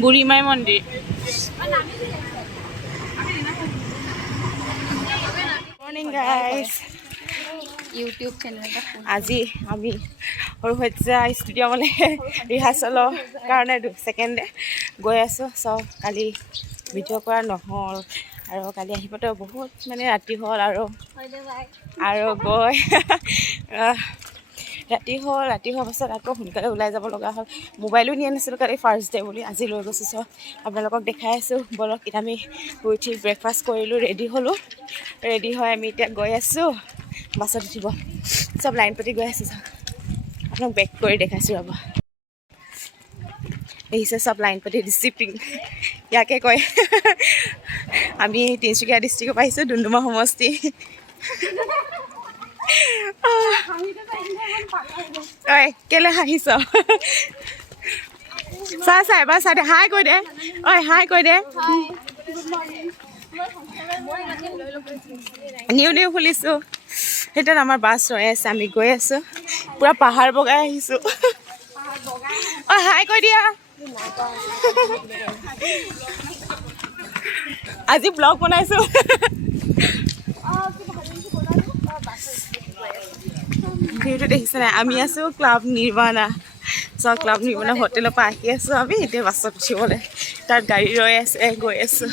বুঢ়ীমাই মন্দিৰ morning guys YouTube channel আজি আমি সৰু সজ্জা ষ্টুডিয়ামলৈ ৰিহাৰ্চেলৰ কাৰণে ছেকেণ্ড ডে গৈ আছোঁ চ' কালি ভিডিঅ' কৰা নহ'ল আৰু কালি আহিবতো বহুত মানে ৰাতি হ'ল আৰু গৈ ৰাতি হোৱাৰ পাছত আকৌ সোনকালে ওলাই যাব লগা হ'ল মোবাইলো নিয়া নাছিলোঁ কালি ফাৰ্ষ্ট ডে বুলি আজি লৈ গৈছোঁ চ' আপোনালোকক দেখাই আছোঁ বলক এতিয়া আমি শুই উঠি ব্ৰেকফাষ্ট কৰিলোঁ ৰেডি হ'লোঁ ৰেডি হৈ আমি এতিয়া গৈ আছোঁ বাছত উঠিব চব লাইন পাতি গৈ আছোঁ চাওক আপোনাক বেক কৰি দেখাইছোঁ ৰ'ব দেখিছে চব লাইন পাতি ডিচিপ্লিন ইয়াকে কয় আমি তিনিচুকীয়া ডিষ্ট্ৰিক্টৰ পৰা আহিছোঁ ডুমডুমা সমষ্টি ঐ কেলে হাঁহিছ চা এবাৰ চাই দে হাই কৈ দে ঐ হাই কৈ দে নিউ খুলিছোঁ সেইটোত আমাৰ বাছ ৰৈ আছে আমি গৈ আছোঁ পূৰা পাহাৰ বগাই আহিছোঁ ঐ হাই কৈ দিয়া আজি ব্লগ বনাইছোঁ ভিউটো দেখিছে নাই আমি আছোঁ ক্লাব নিৰ্বাণা চ' ক্লাব নিৰ্বাণা হোটেলৰ পৰা আহি আছোঁ আমি এতিয়া বাছত উঠিবলৈ তাত গাড়ী ৰৈ আছে গৈ আছোঁ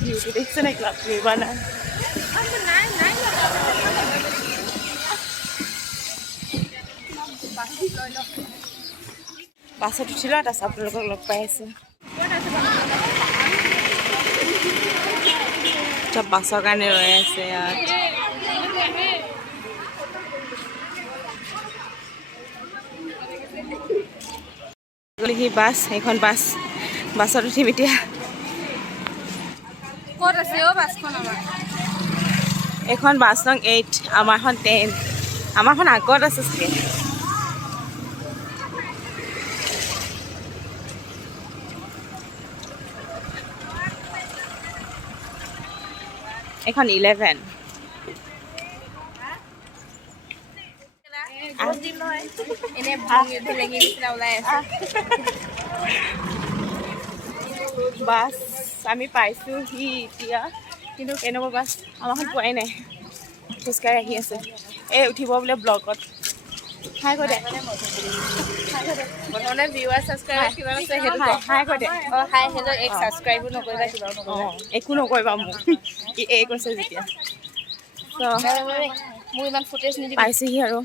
ভিউটো দেখিছে নাই ক্লাব নিৰ্বাণা বাছত উঠিলোঁ তাৰপিছত আপোনালোকক লগ পাই আছোঁ চব বাছৰ কাৰণে ৰৈ আছে ইয়াত সি বাছ এইখন বাছত উঠিম এতিয়া ক'ত আছে অ' বাছখন আমাৰ এইখন বাছ নং 8 আমাৰখন 10 আমাৰখন আগত আছে চাগে এখন 11 বাছ আমি পাইছোঁহি এতিয়া কিন্তু কেনেকুৱা বাছ আমাৰখন পোৱাই নাই খোজকাঢ়ি আহি আছে এই উঠিব বোলে ব্লগত হাই কৈ দে প্ৰথমতে ভিউৱাৰ ছাবস্ক্ৰাইবাৰ কিমান আছে সেইটো হাই কৈ দে অঁ হাই হেল্ল' এক ছাবস্ক্ৰাইবো নকৰিবা কিবা নকৰিবা একো নকৰিবা মোক এই কৈছে যেতিয়া মোৰ ইমান ফুটেজ নিদিবি পাইছেহি আৰু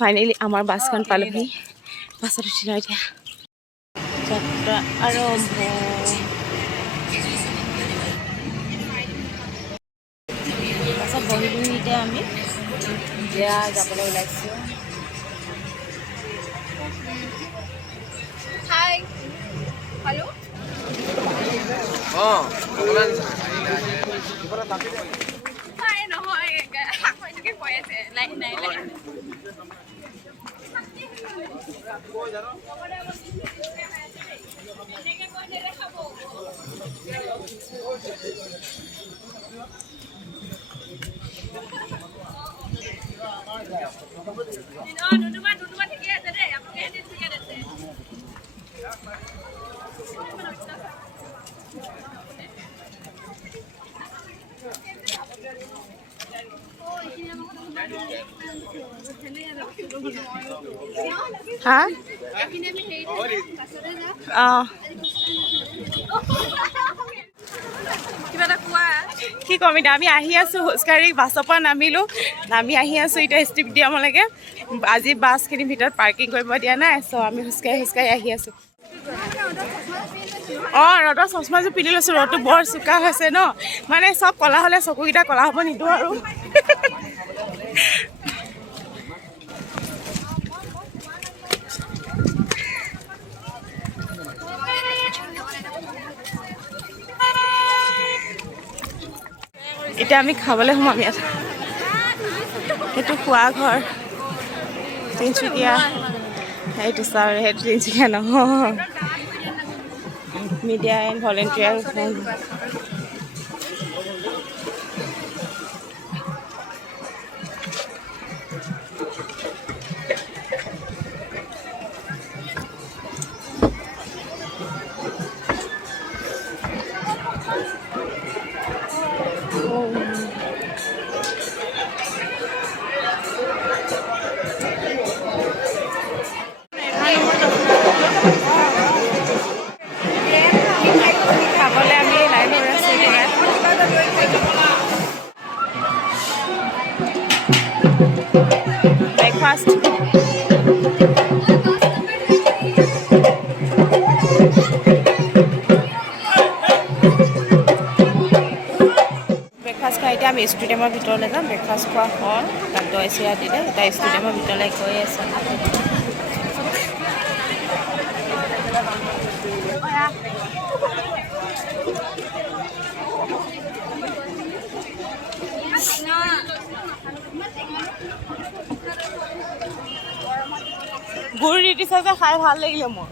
ফাইনেলি আমাৰ বাছখন পালোহি বাছত উঠিলোঁ এতিয়া যাত্ৰা আৰম্ভ বাছত বহিলোঁ এতিয়া আমি এতিয়া যাবলৈ ওলাইছোঁ হাই হেল্ল' অঁ নহয় সেইটোকে কৈ আছে লাইন নাই লাইন ডুডুমা ঠিকে আছে দেই আপোনালোকে ঠিকে আছে হা কিবা এটা কোৱা কি কম এতিয়া আমি আহি আছোঁ খোজকাঢ়ি বাছৰ পৰা নামি আহি আছোঁ এতিয়া ষ্টেডিয়ামলৈকে আজি বাছখিনিৰ ভিতৰত পাৰ্কিং কৰিব দিয়া নাই চ' আমি খোজকাঢ়ি আহি আছোঁ অঁ ৰ'দৰ চশমাযোৰ পিন্ধি লৈছোঁ ৰ'দটো বৰ চোকা হৈছে ন মানে চব ক'লা হ'লে চকুকেইটা ক'লা হ'ব নিদিওঁ আৰু এতিয়া আমি খাবলৈ সোমাম ইয়াত সেইটো খোৱা ঘৰ তিনিচুকীয়া সেইটো চাৰ সেইটো তিনিচুকীয়া নহয় মিডিয়া এণ্ড ভলেণ্টিয়াৰ খাবলৈ আমি লাইন হৈ আছোঁ ব্ৰেকফাষ্ট খাই এতিয়া আমি ষ্টেডিয়ামৰ ভিতৰলৈ যাম ব্ৰেকফাষ্ট খোৱা হ'ল তাত দৈ চিৰা দিলে এতিয়া ষ্টেডিয়ামৰ ভিতৰলৈ গৈ আছোঁ গুড় দি দিছে যে খাই ভাল লাগিলে মোৰ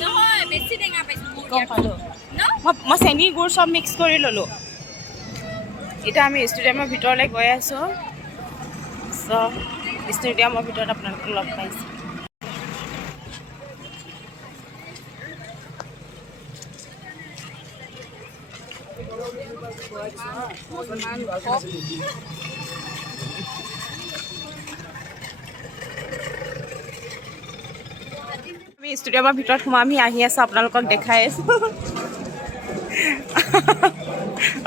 নহয় বেছি টেঙা পাইছোঁ গম পালোঁ মই চেনি গুড় চব মিক্স কৰি ল'লোঁ এতিয়া আমি ষ্টেডিয়ামৰ ভিতৰলৈ গৈ আছোঁ চ' ষ্টেডিয়ামৰ ভিতৰত আপোনালোকক লগ পাইছোঁ আমি ষ্টেডিয়ামৰ ভিতৰত সোমামি আহি আছোঁ আপোনালোকক দেখাই আছোঁ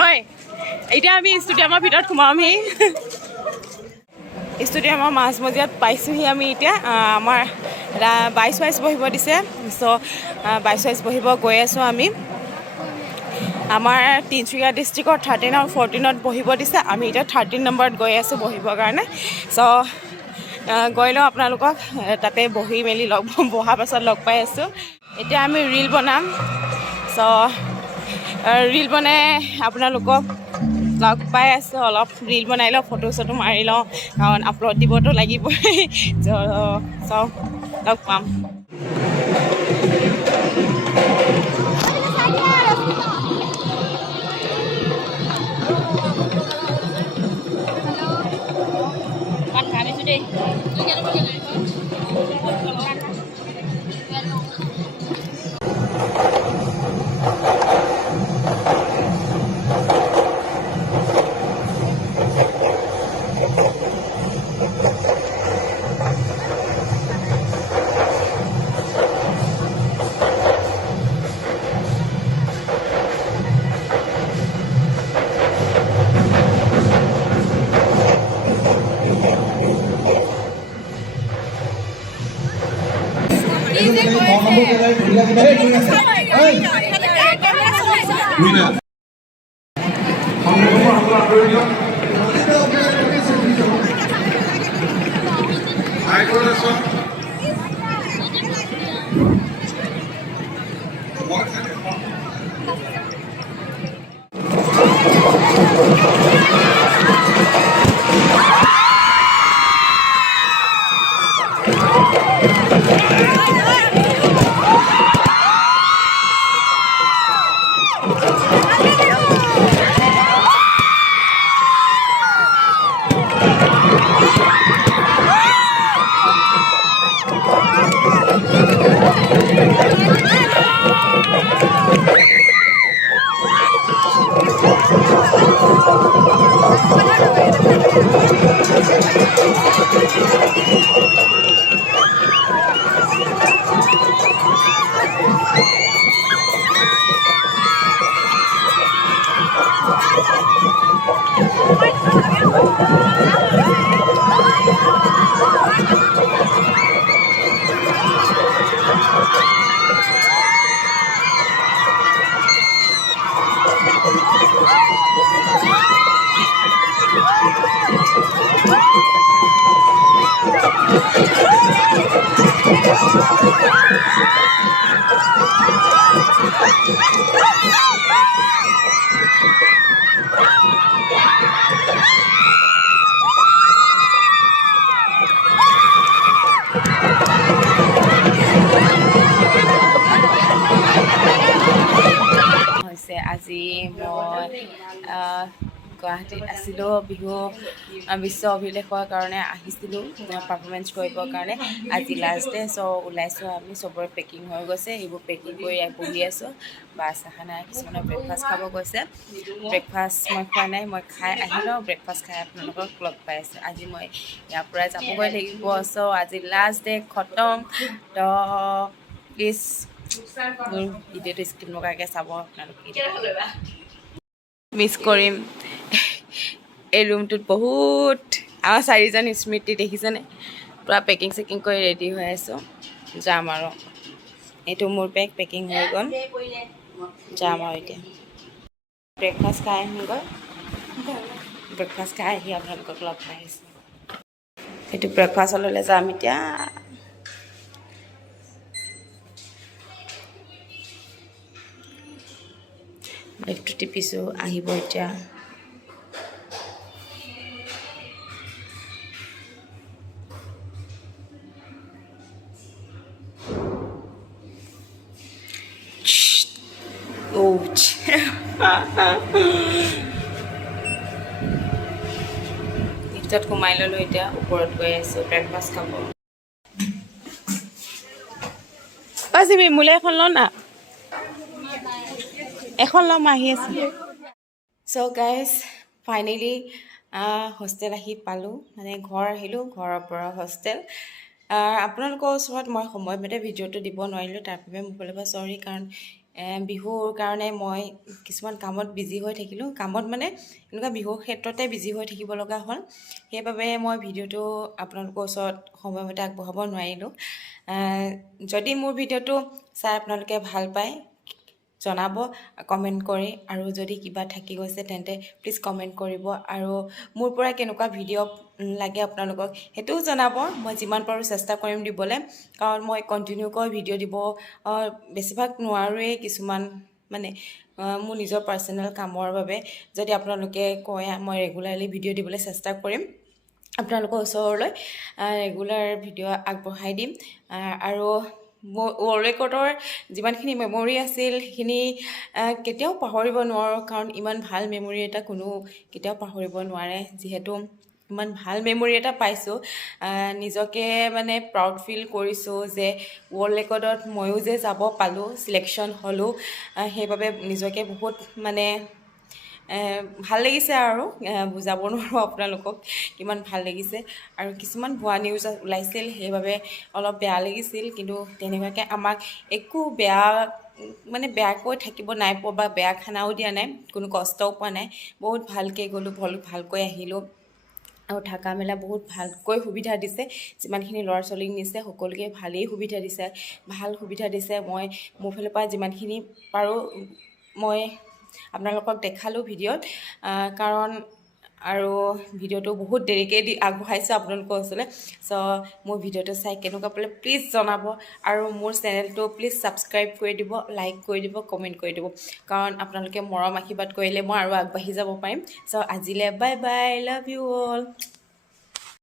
ঐ এতিয়া আমি ষ্টেডিয়ামৰ ভিতৰত সোমামহি ষ্টেডিয়ামৰ মাজমজিয়াত পাইছোঁহি আমি এতিয়া আমাৰ 22 বহিব দিছে চ' 22 বহিব গৈ আছোঁ আমি আমাৰ তিনিচুকীয়া ডিষ্ট্ৰিক্টৰ 13 আৰু 14ত বহিব দিছে আমি এতিয়া 13 নম্বৰত গৈ আছোঁ বহিবৰ কাৰণে চ' গৈ লওঁ আপোনালোকক তাতে বহি মেলি বহাৰ পাছত লগ পাই আছোঁ এতিয়া আমি ৰীল বনাম চ' ৰীল বনাই আপোনালোকক লগ পাই আছোঁ অলপ ৰীল বনাই লওঁ ফটো চটো মাৰি লওঁ কাৰণ আপলোড দিবতো লাগিবই চ' লগ পাম হৈছে আজি মই গুৱাহাটীত আছিলোঁ বিহু বিশ্ব অভিলেখৰ কাৰণে আহিছিলোঁ পাৰফৰ্মেঞ্চ কৰিবৰ কাৰণে আজি লাষ্ট ডে চ' ওলাইছোঁ আমি চবৰে পেকিং হৈ গৈছে এইবোৰ পেকিং কৰি বহি আছোঁ বা চাহ নাই কিছুমানে ব্ৰেকফাষ্ট খাব গৈছে ব্ৰেকফাষ্ট মই খোৱা নাই মই খাই আহি লওঁ ব্ৰেকফাষ্ট খাই আপোনালোকক লগ পাই আছোঁ আজি মই ইয়াৰ পৰাই যাবগৈ লাগিব চ' আজি লাষ্ট ডে খতম তো প্লিজ মোৰ ভিডিঅ'টো স্ক্ৰীন লগাকৈ চাব আপোনালোকে মিছ কৰিম এই ৰুমটোত বহুত আমাৰ চাৰিজনী স্মৃতি দেখিছেনে পূৰা পেকিং চেকিং কৰি ৰেডি হৈ আছোঁ যাম আৰু এইটো মোৰ বেগ পেকিং হৈ গ'ল যাম আৰু এতিয়া ব্ৰেকফাষ্ট খাই আহিমগৈ ব্ৰেকফাষ্ট খাই আহি আপোনালোকক লগ পাই আছোঁ সেইটো ব্ৰেকফাষ্টলৈ যাম এতিয়া বেগটো টিপিছোঁ আহিব এতিয়া লিফ্টত সোমাই ল'লোঁ এতিয়া ওপৰত গৈ আছোঁ ব্ৰেকফাষ্ট খাব চিমি মোলৈ এখন ল না এখন ল'ম আহি আছোঁ চ' গাইজ ফাইনেলি হোষ্টেল আহি পালোঁ মানে ঘৰ আহিলোঁ ঘৰৰ পৰা হোষ্টেল আপোনালোকৰ ওচৰত মই সময়মতে ভিডিঅ'টো দিব নোৱাৰিলোঁ তাৰ বাবে মোৰ ফালৰ পৰা চৰি কাৰণ বিহুৰ কাৰণে মই কিছুমান কামত বিজি হৈ থাকিলোঁ কামত মানে এনেকুৱা বিহুৰ ক্ষেত্ৰতে বিজি হৈ থাকিব লগা হ'ল সেইবাবে মই ভিডিঅ'টো আপোনালোকৰ ওচৰত সময়মতে আগবঢ়াব নোৱাৰিলোঁ যদি মোৰ ভিডিঅ'টো চাই আপোনালোকে ভাল পায় জনাব কমেণ্ট কৰি আৰু যদি কিবা থাকি গৈছে তেন্তে প্লিজ কমেণ্ট কৰিব আৰু মোৰ পৰা কেনেকুৱা ভিডিঅ' লাগে আপোনালোকক সেইটোও জনাব মই যিমান পাৰোঁ চেষ্টা কৰিম দিবলৈ কাৰণ মই কণ্টিনিউকৈ ভিডিঅ' দিব বেছিভাগ নোৱাৰোৱেই কিছুমান মানে মোৰ নিজৰ পাৰ্চনেল কামৰ বাবে যদি আপোনালোকে কয় মই ৰেগুলাৰলি ভিডিঅ' দিবলৈ চেষ্টা কৰিম আপোনালোকৰ ওচৰলৈ ৰেগুলাৰ ভিডিঅ' আগবঢ়াই দিম আৰু ৱৰ্ল্ড ৰেকৰ্ডৰ যিমানখিনি মেমৰি আছিল সেইখিনি কেতিয়াও পাহৰিব নোৱাৰোঁ কাৰণ ইমান ভাল মেমৰি এটা কোনো কেতিয়াও পাহৰিব নোৱাৰে যিহেতু ইমান ভাল মেমৰি এটা পাইছোঁ নিজকে মানে প্ৰাউড ফিল কৰিছোঁ যে ৱৰ্ল্ড ৰেকৰ্ডত ময়ো যে যাব পালোঁ চিলেকশ্যন হ'লোঁ সেইবাবে নিজকে বহুত মানে ভাল লাগিছে আৰু বুজাব নোৱাৰোঁ আপোনালোকক কিমান ভাল লাগিছে আৰু কিছুমান ভুৱা নিউজ ওলাইছিল সেইবাবে অলপ বেয়া লাগিছিল কিন্তু তেনেকুৱাকৈ আমাক একো বেয়া মানে বেয়াকৈ থাকিব নাই পোৱা বা বেয়া খানাও দিয়া নাই কোনো কষ্টও পোৱা নাই বহুত ভালকৈ গ'লোঁ ভালকৈ আহিলোঁ আৰু থকা মেলা বহুত ভালকৈ সুবিধা দিছে যিমানখিনি ল'ৰা ছোৱালীক নিছে সকলোকে ভালেই সুবিধা দিছে ভাল সুবিধা দিছে মই মোৰ ফালৰ পৰা যিমানখিনি পাৰোঁ মই আপোনালোকক দেখালোঁ ভিডিঅ'ত কাৰণ আৰু ভিডিঅ'টো বহুত দেৰিকৈ আগবঢ়াইছোঁ আপোনালোকৰ ওচৰলৈ চ' মোৰ ভিডিঅ'টো চাই কেনেকুৱা পালে প্লিজ জনাব আৰু মোৰ চেনেলটো প্লিজ ছাবস্ক্ৰাইব কৰি দিব লাইক কৰি দিব কমেণ্ট কৰি দিব কাৰণ আপোনালোকে মৰম আশীৰ্বাদ কৰিলে মই আৰু আগবাঢ়ি যাব পাৰিম চ' আজিলৈ bye bye love you all